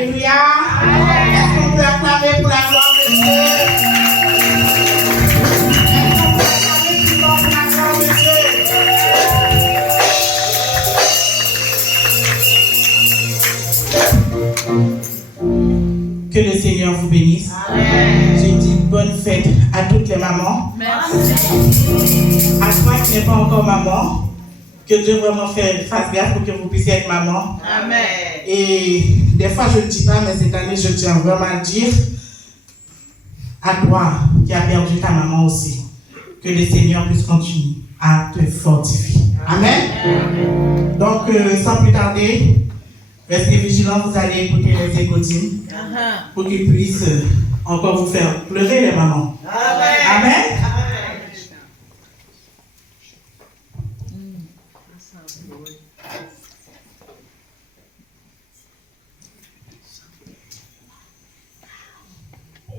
Alléluia. Est-ce qu'on peut acclamer pour la gloire de Dieu? Est-ce qu'on peut acclamer plus fort pour la gloire de Dieu? Que le Seigneur vous bénisse. Amen. J'ai dit bonne fête à toutes les mamans. Merci. À toi qui n'es pas encore maman, que Dieu vraiment fasse grâce pour que vous puissiez être maman. Amen. Et des fois je ne le dis pas, mais cette année je tiens vraiment à le dire à toi qui as perdu ta maman aussi. Que le Seigneur puisse continuer à te fortifier. Amen. Amen. Donc sans plus tarder, restez vigilants, vous allez écouter les écotines pour qu'ils puissent encore vous faire pleurer les mamans. Amen. Amen.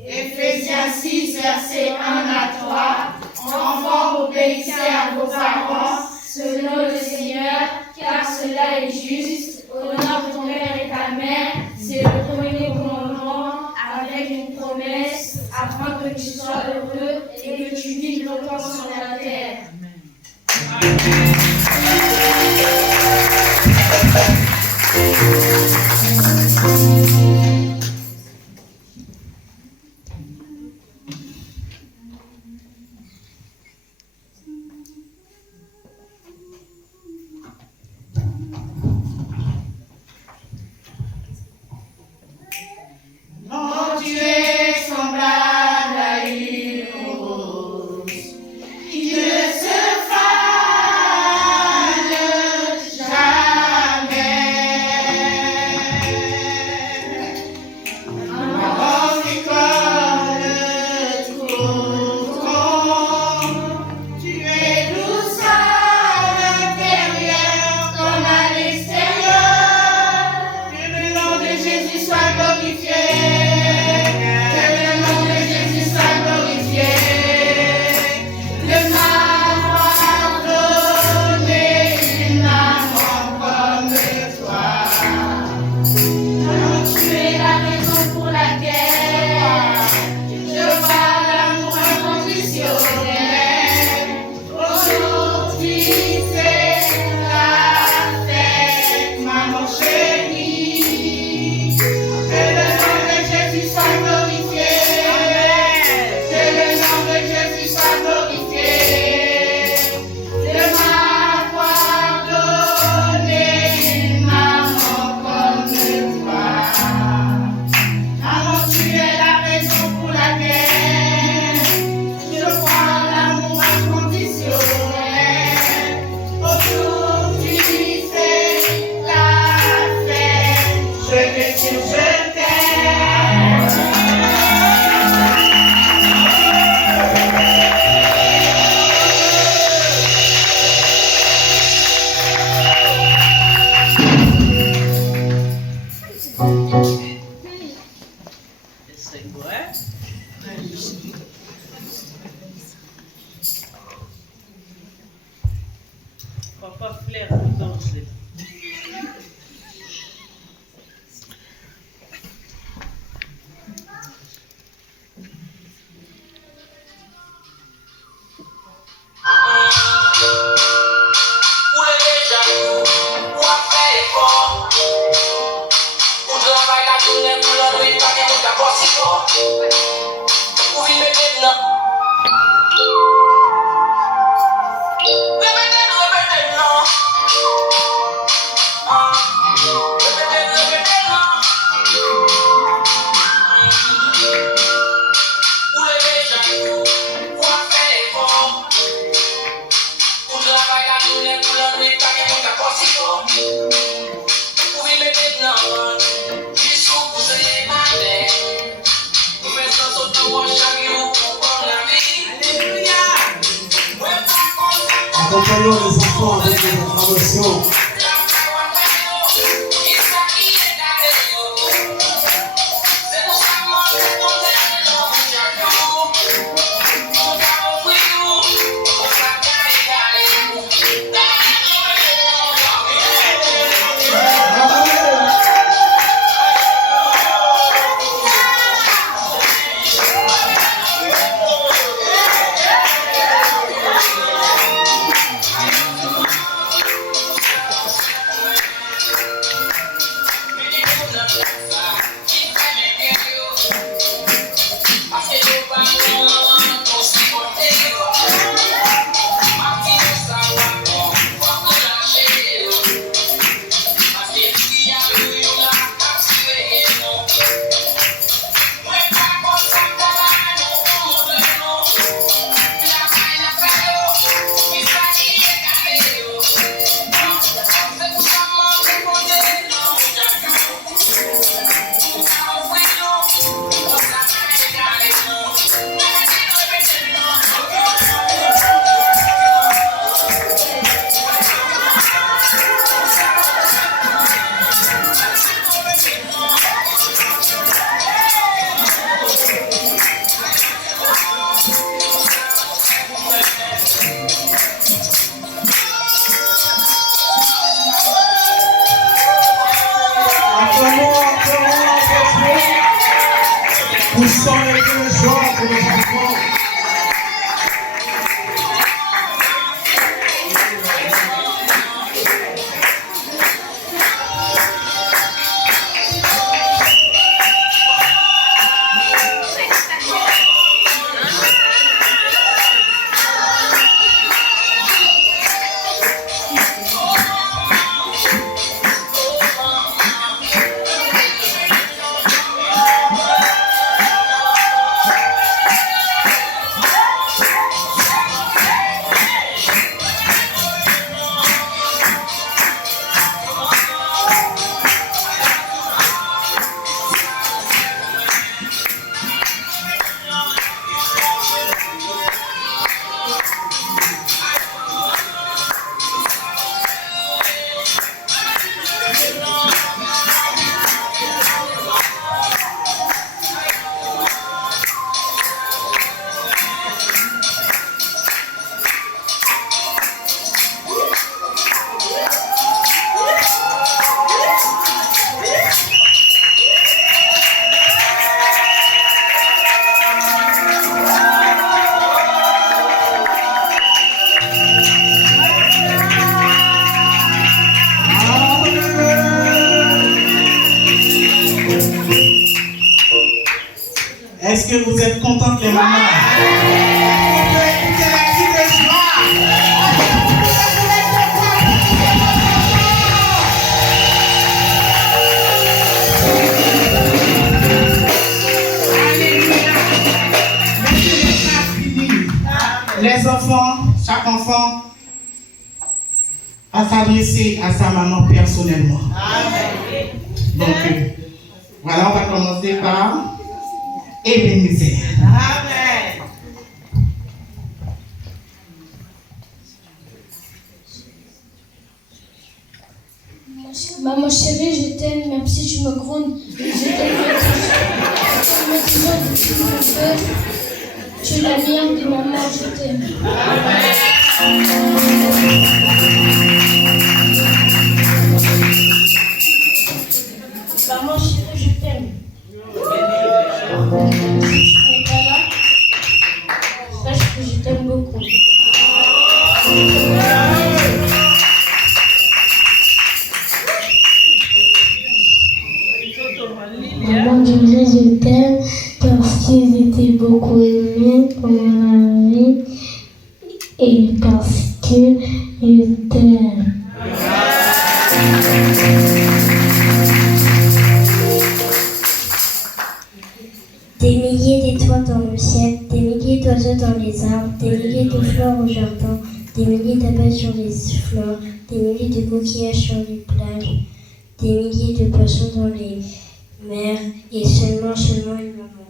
Éphésiens 6, versets 1 à 3. Enfants, obéissez à vos parents, selon le Seigneur, car cela est juste. Honore ton père et ta mère, c'est le premier commandement, avec une promesse, afin que tu sois heureux et que tu vives longtemps sur la terre. Amen. Oh, tu es semblable à une rose qui ne se fane jamais. Maman, c'est comme le coton, tu es douce à l'intérieur comme à l'extérieur. Que le nom de Jésus soit glorifié. Papa Flair, danser. Accompagnons les enfants avec des acclamations. Est-ce que vous êtes contentes, les mamans? Écoutez la cri de joie. Alléluia. Mais ce n'est pas fini. Les enfants, chaque enfant va s'adresser à sa maman personnellement. Donc, voilà, on va commencer par Ebenezer. Amen. Maman chérie, je t'aime, même si tu me grondes. Je t'aime toujours de tout mon cœur. Tu es la meilleure de maman, je t'aime. Maman chérie, je t'aime. Tu n'es pas là. Sache que je t'aime beaucoup. Maman disait je t'aime parce que j'étais beaucoup aimée pour mon ami et parce que je t'aime. Des milliers d'étoiles dans le ciel, des milliers d'oiseaux dans les arbres, des milliers de fleurs au jardin, des milliers d'abeilles sur les fleurs, des milliers de coquillages sur les plages, des milliers de poissons dans les mers et seulement une maman.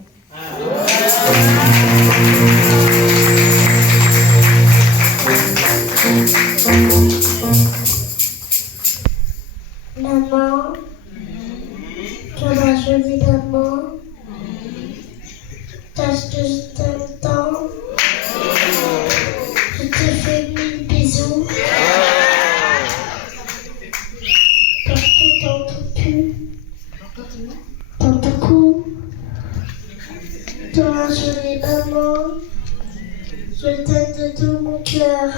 Maman, tu as ma jolie maman. Parce que je t'aime tant. Je te fais 1000 bisous. Partout dans ton cul. Dans ton cou. Toi, jolie maman. Je t'aime de tout mon cœur.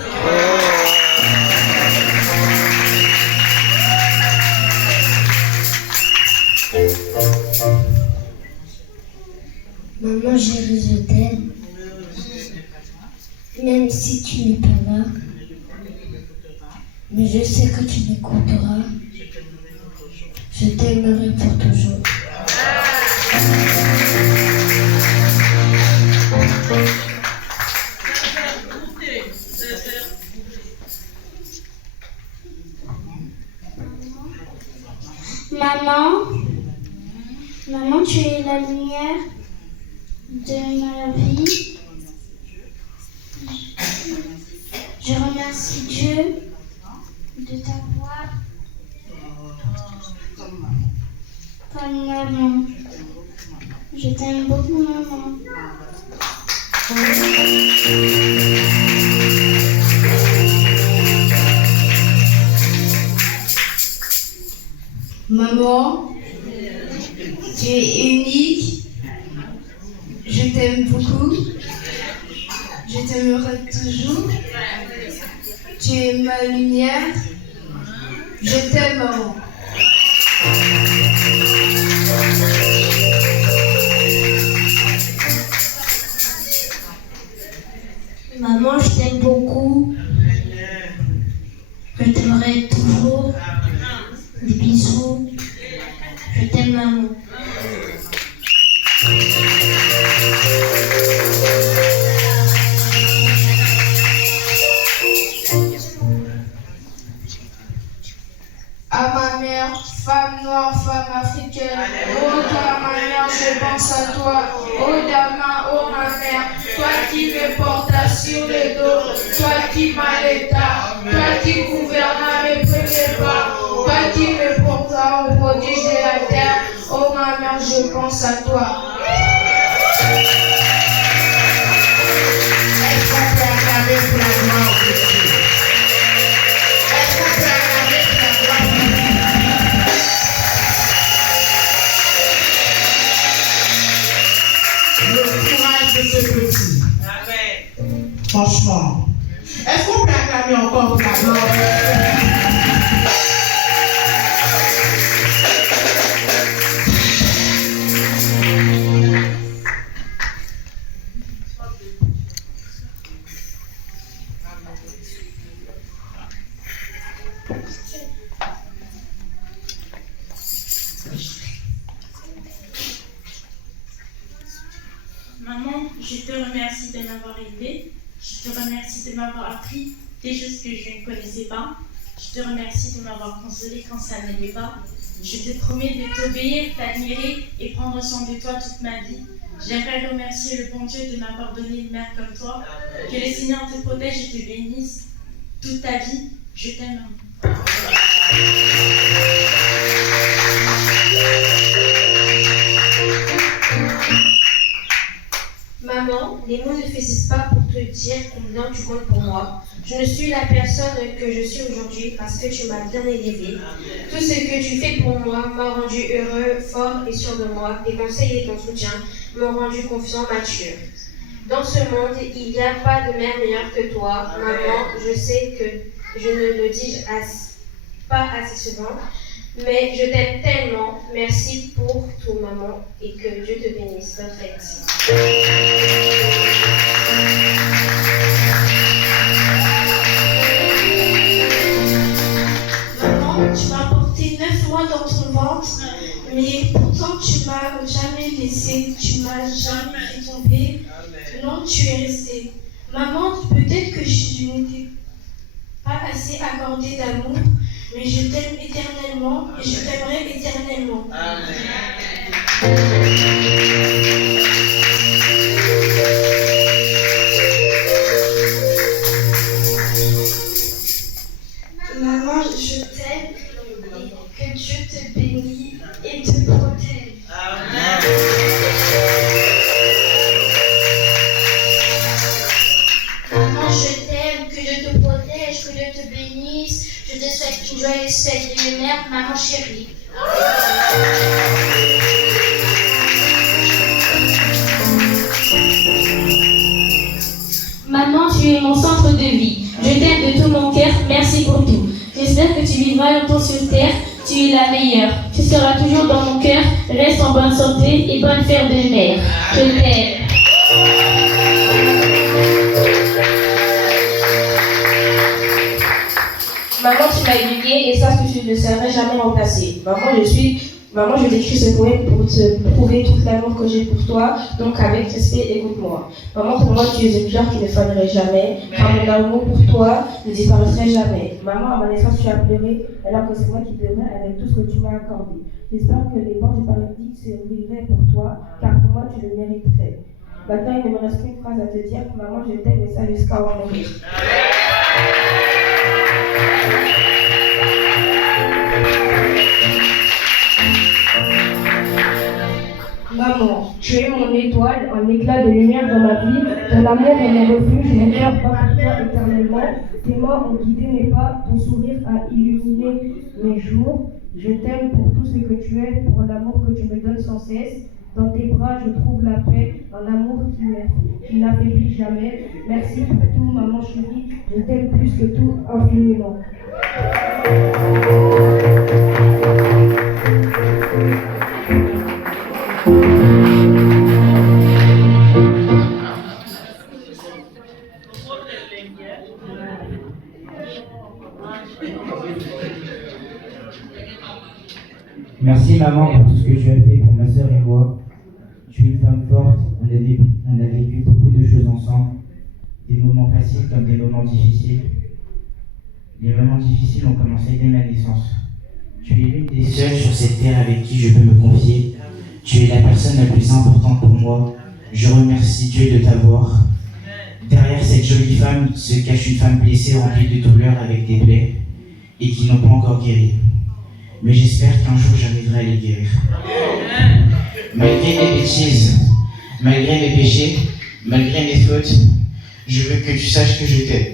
Maman chérie, je t'aime. Même si tu n'es pas là. Mais je sais que tu m'écouteras. Je t'aimerai pour toujours. Maman, tu es la lumière de ma vie. Je remercie Dieu de t'avoir comme maman. Je t'aime beaucoup, maman. Maman, tu es unique. Je t'aime beaucoup. Je t'aimerai toujours. Tu es ma lumière. Je t'aime, maman. Maman, je t'aime beaucoup. Je t'aimerai toujours. Des bisous. Je t'aime, maman. À ma mère, femme noire, femme africaine. Oh, toi, ma mère, je pense à toi. Oh, Dama, oh, ma mère. Toi qui me portas sur le dos. Toi qui m'allaitas. Toi qui gouvernas mes premiers pas. Toi qui me portas au prodige de la terre. Oh, ma mère, je pense à toi. Est-ce qu'on peut acclamer pour la gloire de Dieu? Est-ce qu'on peut acclamer pour la gloire de Dieu? Le courage de ce petit. Amen. Franchement. Est-ce qu'on peut acclamer encore pour la gloire de Dieu? Maman, je te remercie de m'avoir aidée. Je te remercie de m'avoir appris des choses que je ne connaissais pas. Je te remercie de m'avoir consolée quand ça n'allait pas. Je te promets de t'obéir, t'admirer et prendre soin de toi toute ma vie. J'aimerais remercier le bon Dieu de m'avoir donné une mère comme toi. Que le Seigneur te protège et te bénisse toute ta vie. Je t'aime, maman. Maman, les mots ne suffisent pas pour te dire combien tu comptes pour moi. Je ne suis la personne que je suis aujourd'hui parce que tu m'as bien élevée. Tout ce que tu fais pour moi m'a rendu heureux, fort et sûr de moi. Tes conseils et ton soutien m'ont rendu confiant, mature. Dans ce monde, il n'y a pas de mère meilleure que toi. Maman, je sais que je ne le dis pas assez souvent, mais je t'aime tellement. Merci pour tout, maman, et que Dieu te bénisse. Bonne fête. Maman, tu m'as porté 9 mois dans ton ventre, mais pourtant tu m'as jamais laissé, tu m'as jamais fait tomber. Non, tu es restée. Maman, peut-être que je n'étais pas assez accordée d'amour, mais je t'aime éternellement et je t'aimerai éternellement. Maman, je t'aime et que Dieu te bénisse et te protège. Maman, je t'aime, que Dieu te protège, que Dieu te bénisse. Je te souhaite une joyeuse fête de lumière, maman chérie. Maman, tu es mon centre de vie. Je t'aime de tout mon cœur. Merci pour tout. J'espère que tu vivras longtemps sur terre. Tu es la meilleure. Tu seras toujours dans mon cœur. Reste en bonne santé et bonne fête de mère. Je t'aime. Maman, tu m'as éduquée et sache que tu ne seras jamais remplacée. Maman, je t'écris ce poème pour te prouver tout l'amour que j'ai pour toi. Donc, avec respect, écoute-moi. Maman, pour moi, tu es une fleur qui ne fanerait jamais. Car mon amour pour toi ne disparaîtrait jamais. Maman, à ma naissance, tu as pleuré, alors que c'est moi qui pleurais avec tout ce que tu m'as accordé. J'espère que les portes du paradis s'ouvriraient pour toi, car pour moi, tu le mériterais. Maintenant, il ne me reste qu'une phrase à te dire. Maman, je t'aime et ça jusqu'à en mourir. Maman, tu es mon étoile, un éclat de lumière dans ma vie. Ton amour est mon refuge, mon cœur bat pour toi éternellement. Tes mains ont guidé mes pas, ton sourire a illuminé mes jours. Je t'aime pour tout ce que tu es, pour l'amour que tu me donnes sans cesse. Dans tes bras, je trouve la paix, un amour qui n'affaiblit jamais. Merci pour tout, maman chérie. Je t'aime plus que tout, infiniment. Merci maman pour tout ce que tu as fait pour ma sœur et moi. Tu es une femme forte, on a vécu beaucoup de choses ensemble, des moments faciles comme des moments difficiles. Les moments difficiles ont commencé dès ma naissance. Tu es l'une des seules sur cette terre avec qui je peux me confier. Tu es la personne la plus importante pour moi. Je remercie Dieu de t'avoir. Derrière cette jolie femme se cache une femme blessée, remplie de douleurs avec des plaies et qui n'ont pas encore guéri. Mais j'espère qu'un jour j'arriverai à les guérir. Malgré mes bêtises, malgré mes péchés, malgré mes fautes, je veux que tu saches que je t'aime.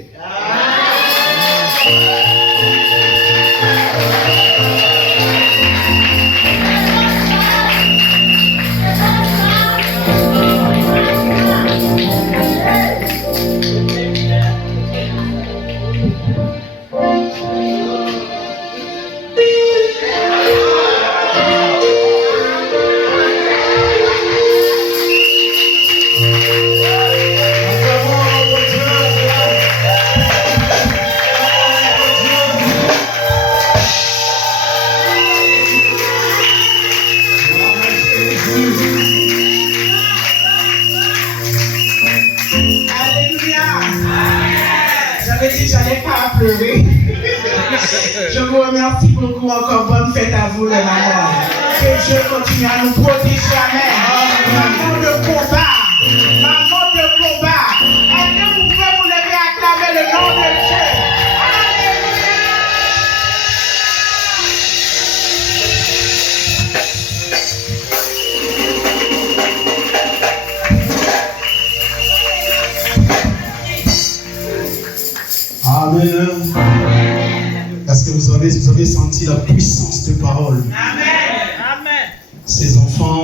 J'avais dit que j'allais pas pleurer. Je vous remercie beaucoup encore. Bonne fête à vous, les mamans. Que Dieu continue à nous protéger. Amen. Maman de combat. Maman de combat. Est-ce que vous pouvez vous lever et acclamer le nom de Dieu? Amen. Est-ce que vous avez senti la puissance de parole? Amen. Amen. Ces enfants